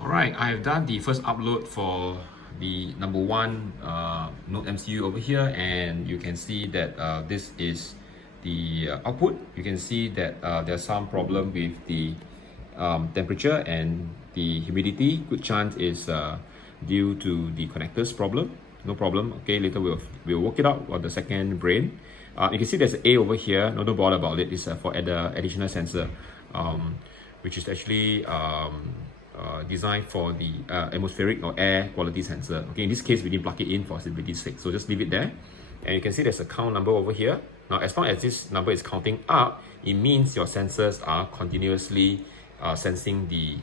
Alright, I have done the first upload for the number one NodeMCU over here, and you can see that this is the output. You can see that there's some problem with the temperature and the humidity. Good chance is due to the connectors problem. No problem. Okay, later we'll work it out on the second brain. You can see there's an A over here. No, don't bother about it. It's for the additional sensor, which is actually designed for the atmospheric or air quality sensor. Okay, in this case we didn't plug it in for simplicity's sake, so just leave it there. And you can see there's a count number over here. Now, as long as this number is counting up, it means your sensors are continuously sensing the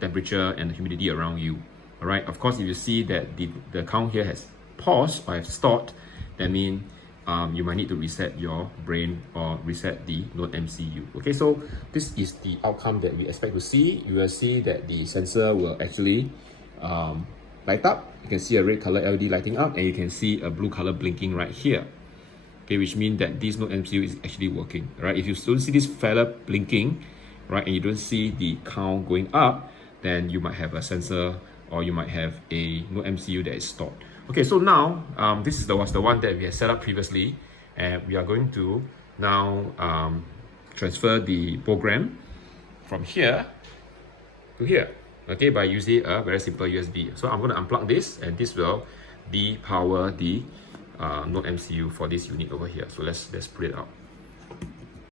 temperature and the humidity around you. All right. Of course, if you see that the count here has paused or has stopped, that means you might need to reset your brain or reset the NodeMCU. Okay, so this is the outcome that we expect to see. You will see that the sensor will actually light up. You can see a red color LED lighting up, and you can see a blue color blinking right here. Okay, which means that this NodeMCU is actually working. Right? If you don't see this fella blinking, right, and you don't see the count going up, then you might have a sensor or you might have a NodeMCU that is stopped. Okay, so now this was the one that we had set up previously, and we are going to now transfer the program from here to here. Okay, by using a very simple USB. So I'm going to unplug this, and this will depower the NodeMCU for this unit over here. So let's put it out.